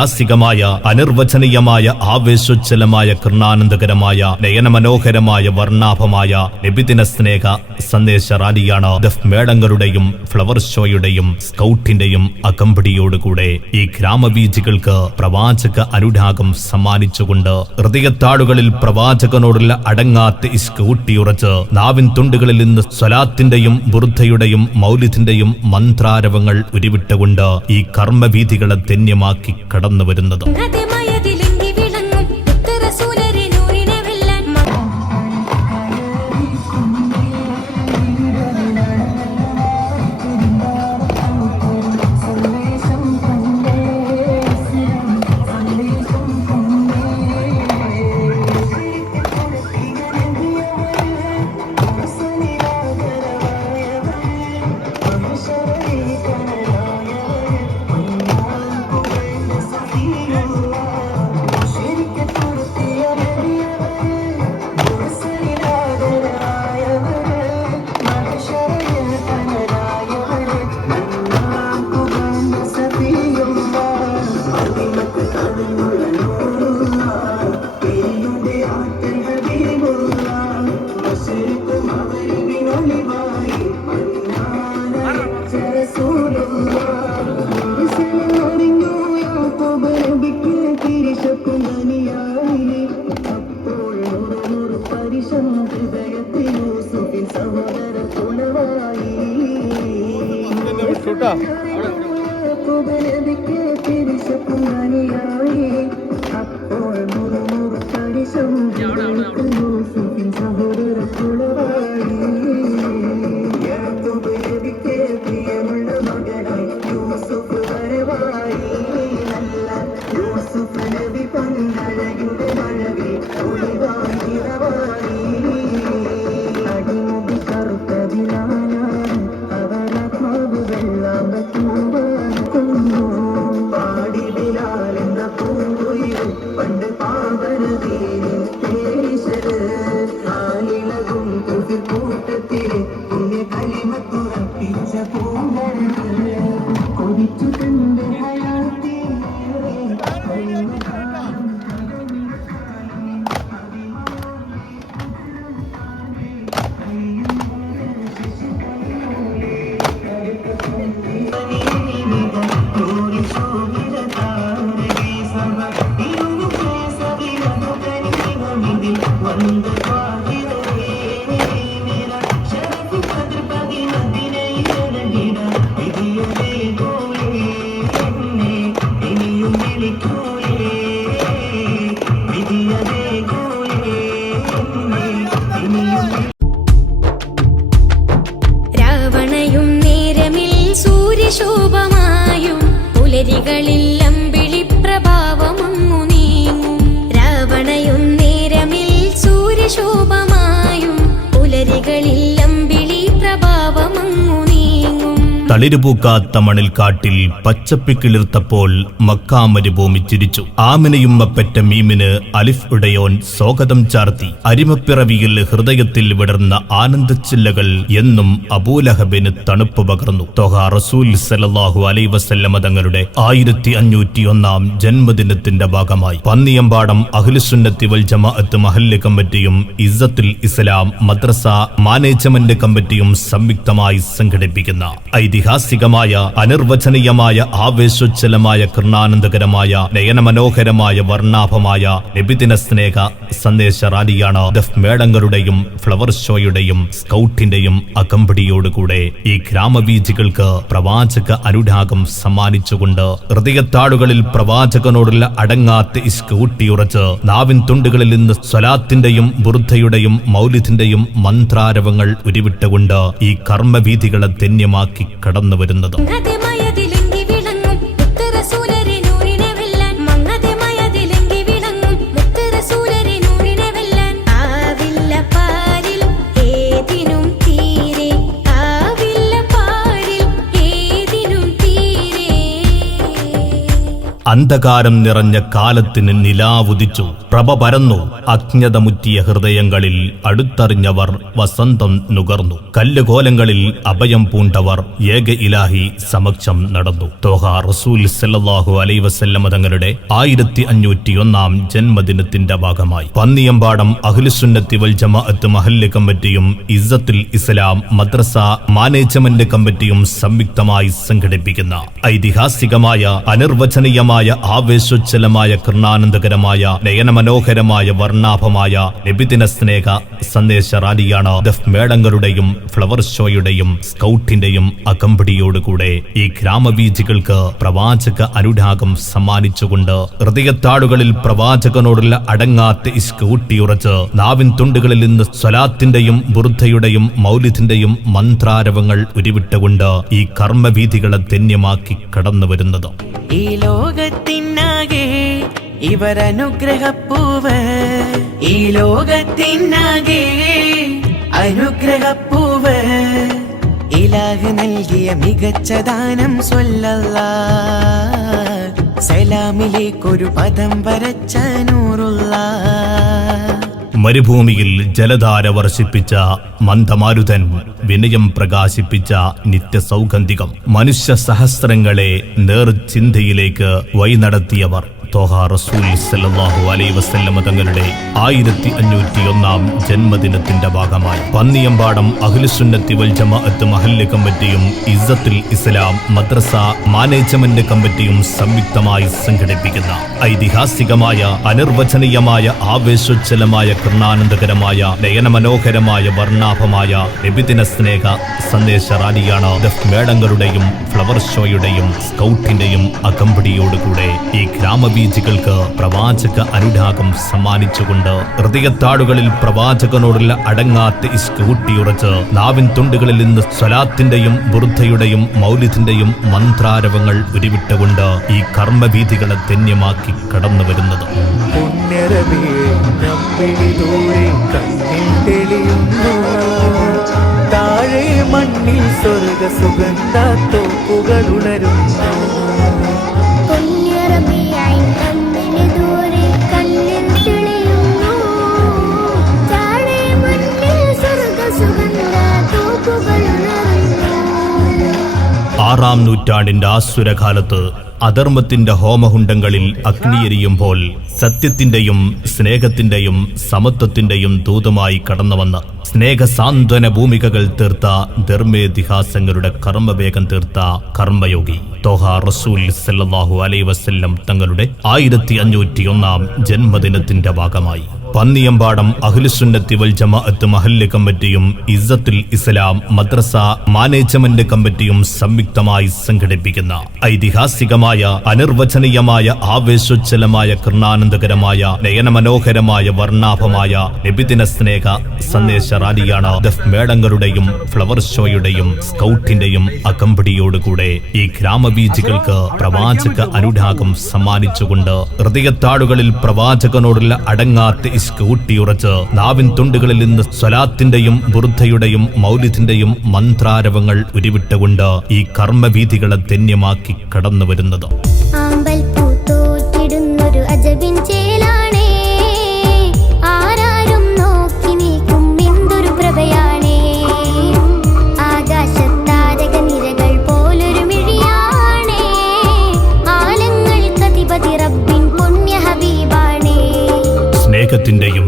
അനിർവചനീയമായ ആവേശോജ്ജലമായ കർണാനന്ദകരമായ നയനമനോഹരമായ വർണ്ണാഭമായ നബിദിന സ്നേഹ സന്ദേശ റാലിയാണ് ദഫ് മേളങ്ങളുടെയും ഫ്ലവർ ഷോയുടെയും സ്കൗട്ടിന്റെയും അകമ്പടിയോടുകൂടെ ഈ ഗ്രാമവീജികൾക്ക് പ്രവാചക അനുരാഗം സമ്മാനിച്ചുകൊണ്ട് ഹൃദയത്താടുകളിൽ പ്രവാചകനോടുള്ള അടങ്ങാത്ത ഇഷ്ക് ഊട്ടിയുറച്ച് നാവിൻ തുണ്ടുകളിൽ നിന്ന് സ്വലാത്തിന്റെയും ബുർദയുടെയും മൗലിദിന്റെയും മന്ത്രാരവങ്ങൾ ഉരുവിട്ടുകൊണ്ട് ഈ കർമ്മവീഥികളെ ധന്യമാക്കി കടന്നു വരുന്നത്. രാവണയും നേരമിൽ സൂര്യശോഭമായും പുലരികളിൽ അമ്പിളി പ്രഭാവമങ്ങു നീങ്ങും. രാവണയും നേരമിൽ സൂര്യശോഭമായും പുലരികളിൽ അമ്പിളി പ്രഭാവമങ്ങു നീങ്ങും. തളിരുപൂക്കാത്ത മണിൽക്കാട്ടിൽ പച്ചപ്പിക്കിളിർത്തപ്പോൾ മക്കാ മരുഭൂമി ചിരിച്ചു. ആമിനയും അപ്പറ്റ മീമിന് അലിഫ് ഉടയോൻ സ്വാഗതം ചാർത്തി. അരിമപ്പിറവിയിൽ ഹൃദയത്തിൽ വിടർന്ന ആനന്ദച്ചില്ലകൾ എന്നും അബൂലഹബിന് തണുപ്പ് പകർന്നു. ത്വഹ റസൂൽ സല്ലല്ലാഹു അലൈഹി വസല്ലമ തങ്ങളുടെ 1501 ജന്മദിനത്തിന്റെ ഭാഗമായി പന്നിയമ്പാടം അഹ്ലുസുന്നത്തി വൽ ജമാഅത്ത് മഹല്ല് കമ്മിറ്റിയും ഇസ്സത്തുൽ ഇസ്ലാം മദ്രസ മാനേജ്മെന്റ് കമ്മിറ്റിയും സംയുക്തമായി സംഘടിപ്പിക്കുന്ന ഐതിഹാസികമായ അനിർവചനീയമായ ആവേശോജ്ജലമായ കർണാനന്ദകരമായ നയനമനോഹരമായ വർണ്ണാഭമായ നബിദിന സ്നേഹ സന്ദേശ റാലിയാണ് ദഫ് മേളങ്ങളുടെയും ഫ്ലവർ ഷോയുടെയും സ്കൗട്ടിന്റെയും അകമ്പടിയോടുകൂടെ ഈ ഗ്രാമവീജികൾക്ക് പ്രവാചക അനുരാഗം സമ്മാനിച്ചുകൊണ്ട് ഹൃദയത്താടുകളിൽ പ്രവാചകനോടുള്ള അടങ്ങാത്ത ഇഷ്ക് ഊട്ടിയുറച്ച് നാവിൻ തുണ്ടുകളിൽ നിന്ന് സ്വലാത്തിന്റെയും ബുർദയുടെയും മൗലിദിന്റെയും മന്ത്രാരവങ്ങൾ ഉരുവിട്ടുകൊണ്ട് ഈ കർമ്മവീഥികളെ ധന്യമാക്കി കടന്നു വരുന്നത്. അന്ധകാരം നിറഞ്ഞ കാലത്തിന് നിലാവുദിച്ചു, പ്രഭ പരന്നു. അജ്ഞതമുറ്റിയ ഹൃദയങ്ങളിൽ അടുത്തറിഞ്ഞവർ വസന്തം നുകർന്നു. കല്ലുകോലങ്ങളിൽ അഭയം പൂണ്ടവർ ഏക ഇലാഹി സമക്ഷം നടന്നു. തോഹ റസൂൽ സല്ലല്ലാഹു അലൈഹി വസല്ലമ തങ്ങളുടെ 1501 ജന്മദിനത്തിന്റെ ഭാഗമായി പന്നിയമ്പാടം അഹ്ലുസുന്നത്തി വൽ ജമാഅത്ത് മഹല്ല് കമ്മിറ്റിയും ഇസ്സത്തുൽ ഇസ്ലാം മദ്രസ മാനേജ്മെന്റ് കമ്മിറ്റിയും സംയുക്തമായി സംഘടിപ്പിക്കുന്ന ഐതിഹാസികമായ അനിർവചനീയമായ ആവേശോജ്വലമായ കർണാനന്ദകരമായ നയനമനോഹരമായ വർണ്ണാഭമായ നബിദിന സ്നേഹ സന്ദേശ റാലിയാണ് ദഫ് മേളങ്ങളുടെയും ഫ്ലവർ ഷോയുടെയും സ്കൗട്ടിന്റെയും അകമ്പടിയോടുകൂടെ ഈ ഗ്രാമവീഥികൾക്ക് പ്രവാചക അനുരാഗം സമ്മാനിച്ചുകൊണ്ട് ഹൃദയത്താടുകളിൽ പ്രവാചകനോടുള്ള അടങ്ങാത്ത ഇഷ്ക് ഊട്ടിയുറച്ച് നാവിൻ തുണ്ടുകളിൽ നിന്ന് സ്വലാത്തിന്റെയും ബുർദയുടെയും മൗലിദിന്റെയും മന്ത്രാരവങ്ങൾ ഉരുവിട്ടുകൊണ്ട് ഈ കർമ്മവീഥികളെ ധന്യമാക്കി കടന്നു വരുന്നത്. ഈ ലോകത്തിനാകെ ഇവരനുഗ്രഹപ്പൂവ്, ഈ ലോകത്തിനാകെ അനുഗ്രഹപ്പൂവ്, ഇലാഹ് നൽകിയ മികച്ച ദാനം സ്വല്ലല്ലാഹ്, സലാമിലേക്കൊരു പദം വരച്ച നൂറുല്ലാഹ്. മരുഭൂമിയിൽ ജലധാര വർഷിപ്പിച്ച മന്ദമാരുതൻ, വിനയം പ്രകാശിപ്പിച്ച നിത്യസൗഗന്ധികം, മനുഷ്യ സഹസ്രങ്ങളെ നേർചിന്തയിലേക്ക് വഴി നടത്തിയവർ തോഹ റസൂൽ സല്ലല്ലാഹു അലൈഹി വസല്ലമ തങ്ങളുടെ 1501 ജന്മദിനത്തിന്റെ ഭാഗമായി പന്നിയമ്പാടം അഹ്ലുസുന്നത്തി വൽ ജമാഅത്ത് മഹല്ല് കമ്മിറ്റിയും ഇസ്സത്തുൽ ഇസ്ലാം മദ്രസ മാനേജ്മെന്റ് കമ്മിറ്റിയും സംയുക്തമായി സംഘടിപ്പിക്കുന്ന ഐതിഹാസികമായ അനിർവചനീയമായ ആവേശോജ്വലമായ കർണാനന്ദകരമായ നയനമനോഹരമായ വർണ്ണാഭമായ നബിദിന സ്നേഹ സന്ദേശ റാലിയാണ് ദഫ് മേളങ്ങളുടെയും ഫ്ലവർ ഷോയുടെയും സ്കൗട്ടിന്റെയും അകമ്പടിയോടുകൂടെ ഈ ഗ്രാമവീഥികൾക്ക് പ്രവാചക അനുരാഗം സമ്മാനിച്ചുകൊണ്ട് ഹൃദയത്താടുകളിൽ പ്രവാചകനോടുള്ള അടങ്ങാത്ത ഇഷ്ക് ഊട്ടിയുറച്ച് നാവിൻ തുണ്ടുകളിൽ നിന്ന് സ്വലാത്തിന്റെയും ബുർദയുടെയും മൗലിദിന്റെയും മന്ത്രാരവങ്ങൾ ഉരുവിട്ടുകൊണ്ട് ഈ കർമ്മവീഥികളെ ധന്യമാക്കി കടന്നു വരുന്നത്. താഴെ മണ്ണിൽ സ്വർഗ സുഗന്ധ തോപ്പുകളുണരുന്നു. ആറാം നൂറ്റാണ്ടിന്റെ ആസുരകാലത്ത് അധർമ്മത്തിന്റെ ഹോമകുണ്ഡങ്ങളിൽ അഗ്നിയെരിയുമ്പോൾ സത്യത്തിന്റെയും സ്നേഹത്തിന്റെയും സമത്വത്തിന്റെയും ദൂതമായി കടന്നുവന്ന് സ്നേഹസാന്ത്വന ഭൂമികകൾ തീർത്ത ധർമ്മേതിഹാസങ്ങളുടെ കർമ്മവേഗം തീർത്ത കർമ്മയോഗി തോഹ റസൂൽ സല്ലല്ലാഹു അലൈഹി വസല്ലം തങ്ങളുടെ 1501 ജന്മദിനത്തിന്റെ ഭാഗമായി പന്നിയമ്പാടം അഹ്ലുസുന്നത്തി വൽ ജമാഅത്ത് മഹല്ല് കമ്മിറ്റിയും ഇസ്സത്തുൽ ഇസ്ലാം മദ്രസ മാനേജ്മെന്റ് കമ്മിറ്റിയും സംയുക്തമായി സംഘടിപ്പിക്കുന്ന ഐതിഹാസികമായ അനിർവചനീയമായ ആവേശോജ്വലമായ കർണാനന്ദകരമായ നയനമനോഹരമായ വർണ്ണാഭമായ നബിദിന സ്നേഹ സന്ദേശ റാലിയാണ് ദഫ് മേളങ്ങളുടെയും ഫ്ലവർ ഷോയുടെയും സ്കൗട്ടിന്റെയും അകമ്പടിയോടുകൂടെ ഈ ഗ്രാമവീഥികൾക്ക് പ്രവാചക അനുരാഗം സമ്മാനിച്ചുകൊണ്ട് ഹൃദയത്താടുകളിൽ പ്രവാചകനോടുള്ള അടങ്ങാത്ത ഇഷ്ക് ഊട്ടിയുറച്ച് നാവിൻ തുണ്ടുകളിൽ നിന്ന് സ്വലാത്തിന്റെയും ബുർദയുടെയും മൗലിദിന്റെയും മന്ത്രാരവങ്ങൾ ഉരുവിട്ടുകൊണ്ട് ഈ കർമ്മവീഥികളെ ധന്യമാക്കി കടന്നു വരുന്നത്. സ്നേഹത്തിന്റെയും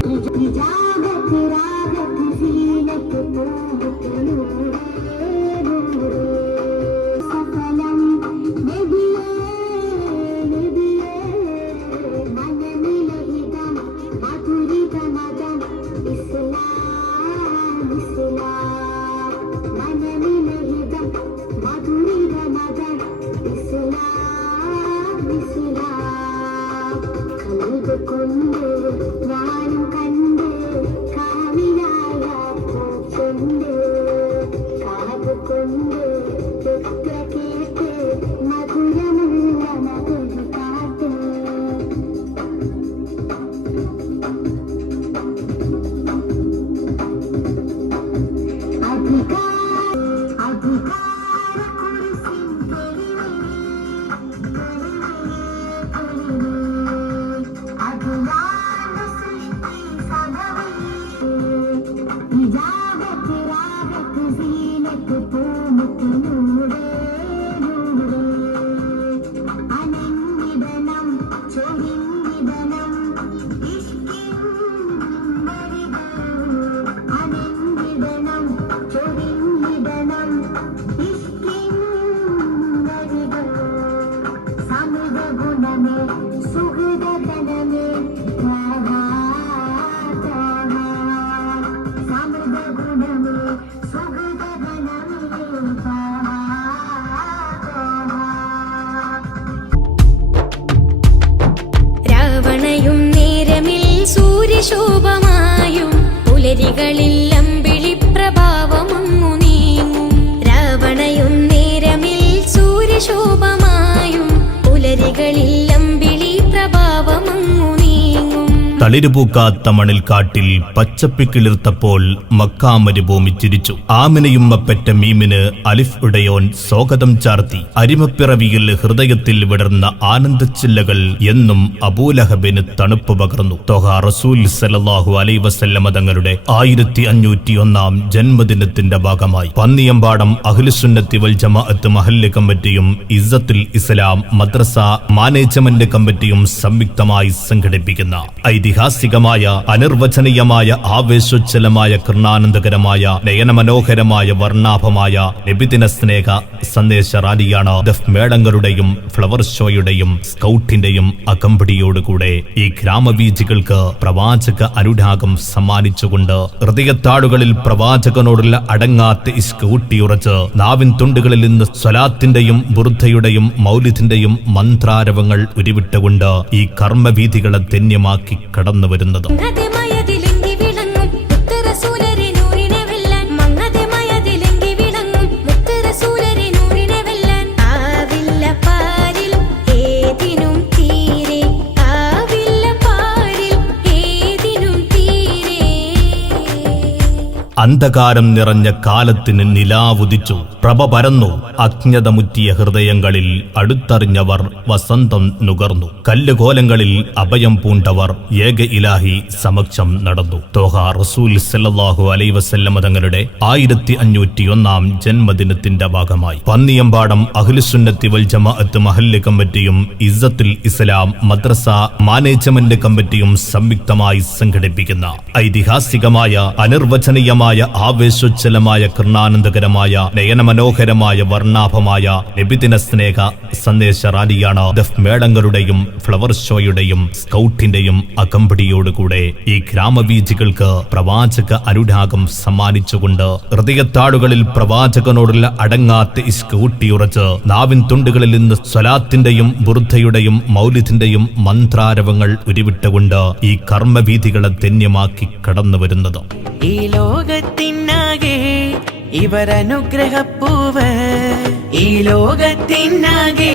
പുലരികളിൽ അമ്പിളി പ്രഭാവമങ്ങു നീങ്ങും രാവണയും നേരമിൽ സൂര്യശോഭമായും പുലരികളിൽ അമ്പിളി പ്രഭാവമങ്ങു നീങ്ങും തളിരുപൂക്കാത്ത മണിൽക്കാട്ടിൽ പച്ചപ്പിക്കിളിർത്തപ്പോൾ മക്കാ മരുഭൂമി ചിരിച്ചു. ആമിനയുമ്മ പെറ്റ മീമിന് അലിഫ് ഉടയോൻ സ്വാഗതം ചാർത്തി. അരിമപ്പിറവിയിൽ ഹൃദയത്തിൽ വിടർന്ന ആനന്ദച്ചില്ലകൾ എന്നും അബൂലഹബിന് തണുപ്പ് പകർന്നു. ത്വഹ റസൂൽ സല്ലല്ലാഹു അലൈഹി വസല്ലമ തങ്ങളുടെ 1501 ജന്മദിനത്തിന്റെ ഭാഗമായി പന്നിയമ്പാടം അഹ്ലുസുന്നത്തി വൽ ജമാഅത്ത് മഹല്ല് കമ്മിറ്റിയും ഇസ്സത്തുൽ ഇസ്ലാം മദ്രസ മാനേജ്മെന്റ് കമ്മിറ്റിയും സംയുക്തമായി സംഘടിപ്പിക്കുന്ന ഐതിഹാസികമായ അനിർവചനീയമായ ആവേശോജ്ജലമായ കർണാനന്ദകരമായ നയനമനോഹരമായ വർണ്ണാഭമായ നബിദിന സ്നേഹ സന്ദേശ റാലിയാണ് ദഫ് മേളങ്ങളുടെയും ഫ്ലവർ ഷോയുടെയും സ്കൗട്ടിന്റെയും അകമ്പടിയോടുകൂടെ ഈ ഗ്രാമവീജികൾക്ക് പ്രവാചക അനുരാഗം സമ്മാനിച്ചുകൊണ്ട് ഹൃദയത്താടുകളിൽ പ്രവാചകനോടുള്ള അടങ്ങാത്ത ഇഷ്ക് ഊട്ടിയുറച്ച് നാവിൻ തുണ്ടുകളിൽ നിന്ന് സ്വലാത്തിന്റെയും ബുർദയുടെയും മൗലിദിന്റെയും മന്ത്രാരവങ്ങൾ ഉരുവിട്ടുകൊണ്ട് ഈ കർമ്മവീഥികളെ ധന്യമാക്കി കടന്നു വരുന്നത്. അന്ധകാരം നിറഞ്ഞ കാലത്തിന് നിലാവുദിച്ചു. പ്രഭ പരന്നു. അജ്ഞതമുറ്റിയ ഹൃദയങ്ങളിൽ അടുത്തറിഞ്ഞവർ വസന്തം നുകർന്നു. കല്ലുകോലങ്ങളിൽ അഭയം പൂണ്ടവർ ഏക ഇലാഹി സമക്ഷം നടന്നു. ത്വഹ റസൂൽ സല്ലല്ലാഹു അലൈഹി വസല്ലമ തങ്ങളുടെ 1501 ജന്മദിനത്തിന്റെ ഭാഗമായി പന്നിയമ്പാടം അഹ്ലുസുന്നത്തി വൽ ജമാഅത്ത് മഹല്ല് കമ്മിറ്റിയും ഇസ്സത്തുൽ ഇസ്ലാം മദ്രസ മാനേജ്മെന്റ് കമ്മിറ്റിയും സംയുക്തമായി സംഘടിപ്പിക്കുന്ന ഐതിഹാസികമായ അനിർവചനീയമായ ആവേശോജ്ജലമായ കർണാനന്ദകരമായ നയനമനോഹരമായ വർണ്ണാഭമായ നബിദിന സ്നേഹ സന്ദേശ റാലിയാണ് ദഫ് മേളങ്ങളുടെയും ഫ്ലവർ ഷോയുടെയും സ്കൗട്ടിന്റെയും അകമ്പടിയോടുകൂടെ ഈ ഗ്രാമവീജികൾക്ക് പ്രവാചക അനുരാഗം സമ്മാനിച്ചുകൊണ്ട് ഹൃദയത്താടുകളിൽ പ്രവാചകനോടുള്ള അടങ്ങാത്ത ഇഷ്ക് ഊട്ടിയുറച്ച് നാവിൻ തുണ്ടുകളിൽ നിന്ന് സ്വലാത്തിന്റെയും ബുർദയുടെയും മൗലിദിന്റെയും മന്ത്രാരവങ്ങൾ ഉരുവിട്ടുകൊണ്ട് ഈ കർമ്മവീഥികളെ ധന്യമാക്കി കടന്നു വരുന്നത്. ഈ ലോകത്തിനാകെ ഇവരനുഗ്രഹപ്പൂവ്, ഈ ലോകത്തിനാകെ